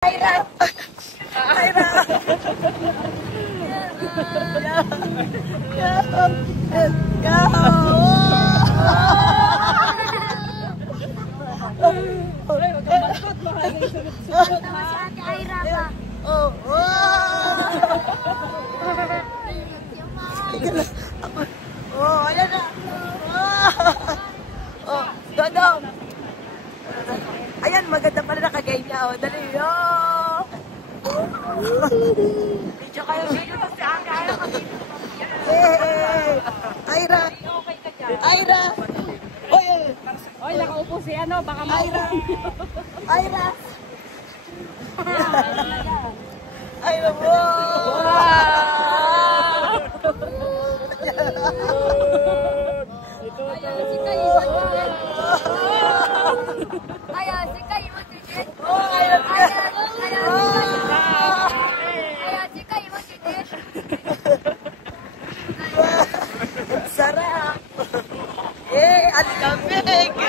Aira! Aira! Oh, ayan na. Oh, Dodong. Ayan, maganda pala nakagay niya. Oh, dali. Oh. Video kayo. Video to si Ate Aira. Aira. Aira. Oy, oy, nakaupo si ano, baka Aira. Aira. Aira mo. Sarap! Eh, ang lamig!